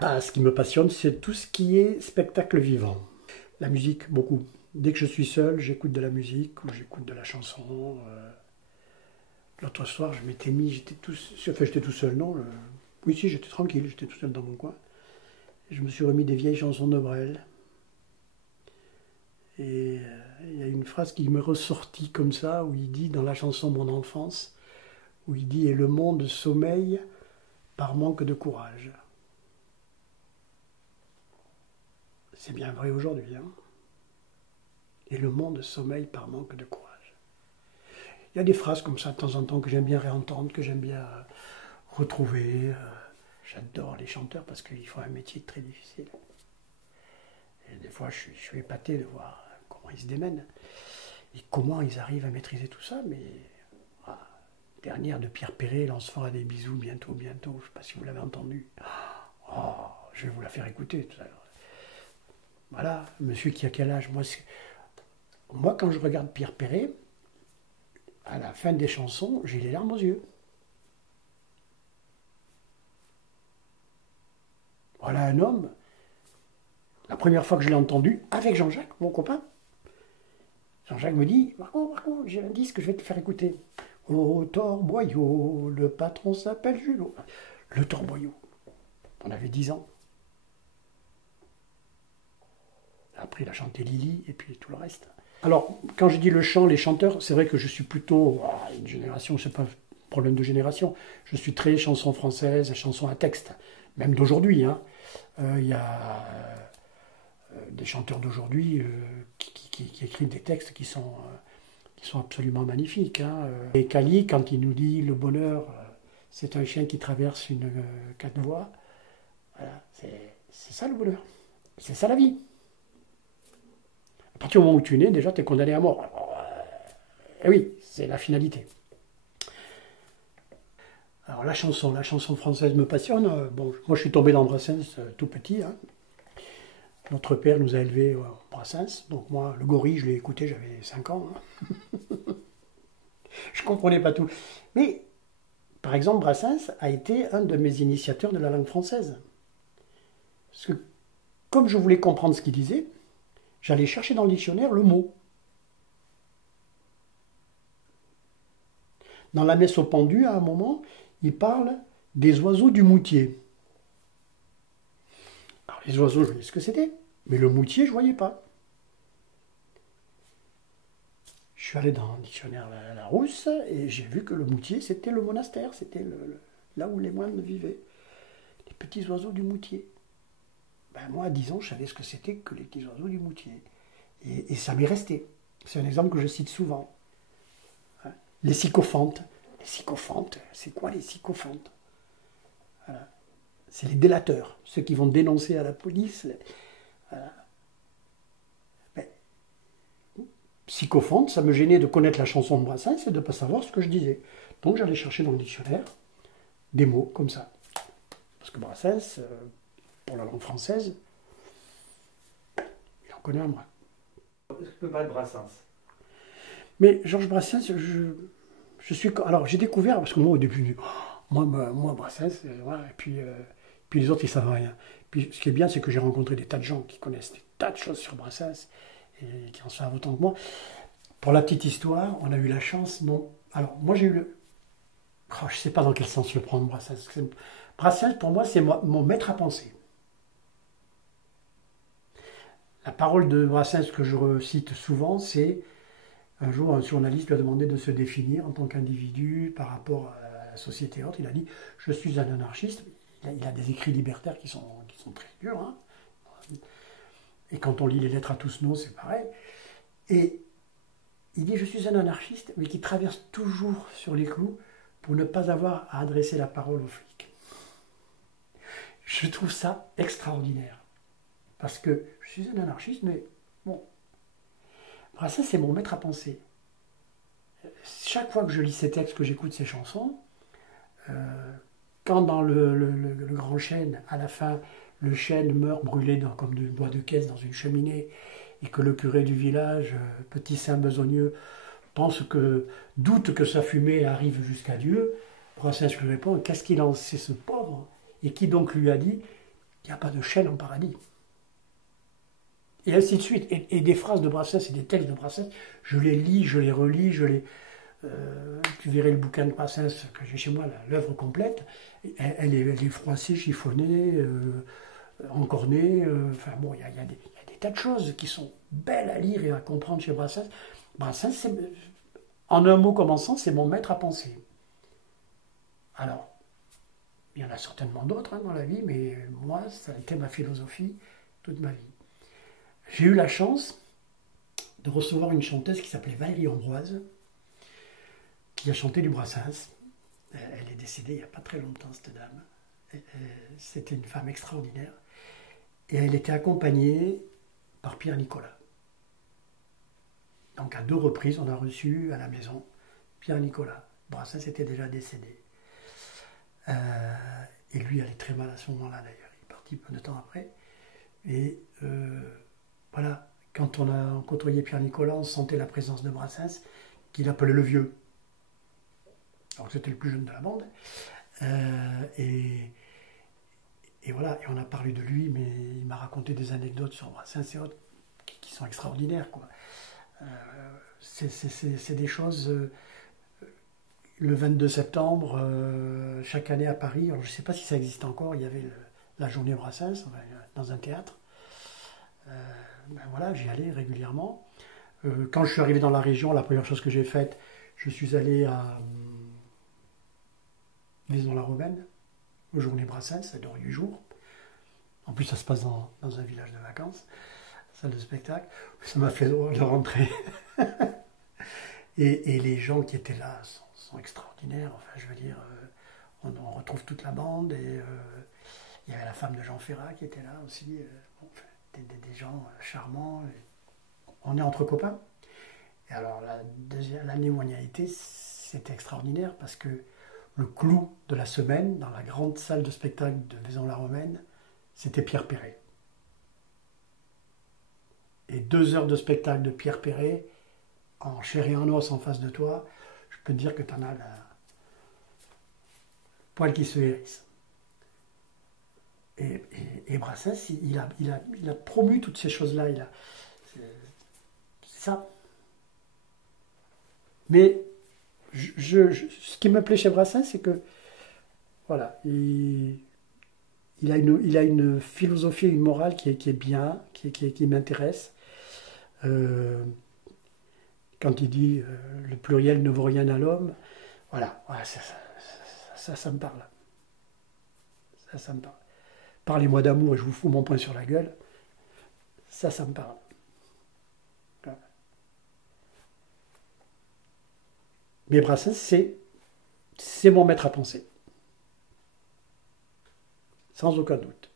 Ah, ce qui me passionne, c'est tout ce qui est spectacle vivant. La musique, beaucoup. Dès que je suis seul, j'écoute de la musique ou j'écoute de la chanson. L'autre soir, je m'étais mis, j'étais tout seul, non. Oui, si, j'étais tranquille, j'étais tout seul dans mon coin. Et je me suis remis des vieilles chansons de Brel. Et il y a une phrase qui me ressortit comme ça, où il dit, dans la chanson Mon enfance, où il dit « Et le monde sommeille par manque de courage ». C'est bien vrai aujourd'hui, hein. Et le monde sommeille par manque de courage. Il y a des phrases comme ça de temps en temps que j'aime bien réentendre, que j'aime bien retrouver. J'adore les chanteurs parce qu'ils font un métier très difficile. Et des fois, je suis épaté de voir comment ils se démènent et comment ils arrivent à maîtriser tout ça. Mais dernière de Pierre Perret, on se fera des bisous bientôt, bientôt. Je ne sais pas si vous l'avez entendu. Oh, je vais vous la faire écouter tout à l'heure. Voilà, monsieur qui a quel âge? Moi, quand je regarde Pierre Perret, à la fin des chansons, j'ai les larmes aux yeux. Voilà un homme, la première fois que je l'ai entendu, avec Jean-Jacques, mon copain, Jean-Jacques me dit, Marco, j'ai un disque que je vais te faire écouter. Au Torboyau, le patron s'appelle Julot. Le Torboyau. On avait 10 ans. Après, il a chanté Lily et puis tout le reste. Alors, quand je dis le chant, les chanteurs, c'est vrai que je suis plutôt une génération, c'est pas un problème de génération. Je suis très chanson française, chanson à texte, même d'aujourd'hui. Hein. Il y a des chanteurs d'aujourd'hui qui écrivent des textes qui sont absolument magnifiques. Hein. Et Cali, quand il nous dit le bonheur, c'est un chien qui traverse une 4 voies, voilà, c'est ça le bonheur. C'est ça la vie. À partir du moment où tu es né, déjà, tu es condamné à mort. Et oui, c'est la finalité. Alors la chanson française me passionne. Bon, moi, je suis tombé dans Brassens tout petit. Hein. Notre père nous a élevés au Brassens. Donc moi, le gorille, je l'ai écouté, j'avais 5 ans. Hein. Je ne comprenais pas tout. Mais, par exemple, Brassens a été un de mes initiateurs de la langue française. Parce que, comme je voulais comprendre ce qu'il disait, j'allais chercher dans le dictionnaire le mot. Dans la messe au pendu, à un moment, il parle des oiseaux du moutier. Alors, les oiseaux, je voyais ce que c'était, mais le moutier, je ne voyais pas. Je suis allé dans le dictionnaire Larousse et j'ai vu que le moutier, c'était le monastère, c'était là où les moines vivaient. Les petits oiseaux du moutier. Ben, moi, à 10 ans, je savais ce que c'était que les petits oiseaux du moutier. Et ça m'est resté. C'est un exemple que je cite souvent. Hein. Les sycophantes. Les sycophantes, c'est quoi les sycophantes? Voilà. C'est les délateurs, ceux qui vont dénoncer à la police. Voilà. Mais, sycophante, ça me gênait de connaître la chanson de Brassens et de ne pas savoir ce que je disais. Donc j'allais chercher dans le dictionnaire des mots comme ça. Parce que Brassens, pour la langue française, il en connaît un bras. Est-ce que tu peux parler de Brassens? Mais Georges Brassens, je suis... Alors j'ai découvert, parce que moi au début, moi Brassens, voilà, et puis les autres ils savent rien. Puis ce qui est bien, c'est que j'ai rencontré des tas de gens qui connaissent des tas de choses sur Brassens et qui en savent autant que moi. Pour la petite histoire, on a eu la chance, non. Alors moi j'ai eu le... Oh, je ne sais pas dans quel sens le prendre, Brassens. Brassens, pour moi, c'est mon maître à penser. La parole de Brassens que je cite souvent, c'est un jour un journaliste lui a demandé de se définir en tant qu'individu par rapport à la société autre. Il a dit « Je suis un anarchiste ». Il a des écrits libertaires qui sont très durs. Hein. Et quand on lit les lettres à Toussaint, c'est pareil. Et il dit « Je suis un anarchiste, mais qui traverse toujours sur les clous pour ne pas avoir à adresser la parole aux flics ». Je trouve ça extraordinaire. Parce que je suis un anarchiste, mais bon. Brassens, c'est mon maître à penser. Chaque fois que je lis ses textes, que j'écoute ses chansons, quand dans le grand chêne, à la fin, le chêne meurt brûlé comme du bois de caisse dans une cheminée, et que le curé du village, petit saint besogneux, doute que sa fumée arrive jusqu'à Dieu, Brassens lui répond, qu'est-ce qu'il en sait ce pauvre? Et qui donc lui a dit Il n'y a pas de chêne en paradis. Et ainsi de suite. Et des phrases de Brassens et des textes de Brassens, je les lis, je les relis, tu verrais le bouquin de Brassens que j'ai chez moi, l'œuvre complète. Elle est froissée, chiffonnée, encornée. Enfin bon, il y a des tas de choses qui sont belles à lire et à comprendre chez Brassens. Brassens, en un mot commençant, c'est mon maître à penser. Alors, il y en a certainement d'autres dans la vie, mais moi, ça a été ma philosophie toute ma vie. J'ai eu la chance de recevoir une chanteuse qui s'appelait Valérie Ambroise, qui a chanté du Brassens. Elle est décédée il n'y a pas très longtemps, cette dame. C'était une femme extraordinaire. Et elle était accompagnée par Pierre Nicolas. Donc à 2 reprises, on a reçu à la maison Pierre Nicolas. Brassens était déjà décédé. Et lui allait très mal à ce moment-là d'ailleurs. Il est parti peu de temps après. Et voilà, quand on a côtoyé Pierre Nicolas, on sentait la présence de Brassens, qu'il appelait le vieux. Alors que c'était le plus jeune de la bande. Et voilà, et on a parlé de lui, mais il m'a raconté des anecdotes sur Brassens et autres qui sont extraordinaires, quoi. C'est des choses. Le 22 septembre, chaque année à Paris, alors je ne sais pas si ça existe encore, il y avait la journée Brassens dans un théâtre. Ben voilà, j'y allais régulièrement. Quand je suis arrivé dans la région, la première chose que j'ai faite, je suis allé à Vaison-la-Romaine, aux journées Brassens, ça dure 8 jours. En plus, ça se passe dans un village de vacances, salle de spectacle. Ça m'a fait drôle de rentrer. et les gens qui étaient là sont extraordinaires. Enfin, je veux dire, on retrouve toute la bande. Et il y avait la femme de Jean Ferrat qui était là aussi. Des gens charmants. On est entre copains. Et alors, l'année où on y a été, c'était extraordinaire parce que le clou de la semaine, dans la grande salle de spectacle de Vaison-la-Romaine, c'était Pierre Perret. Et 2 heures de spectacle de Pierre Perret, en chair et en os en face de toi, je peux te dire que tu en as le poil qui se hérisse. Et Brassens, il a promu toutes ces choses-là. C'est ça. Mais ce qui me plaît chez Brassens, c'est que voilà, il a une philosophie, une morale qui est bien, qui m'intéresse. Quand il dit le pluriel ne vaut rien à l'homme, voilà, ça me parle. Ça me parle. Parlez-moi d'amour et je vous fous mon poing sur la gueule. Ça me parle. Voilà. Mais Brassens, c'est mon maître à penser. Sans aucun doute.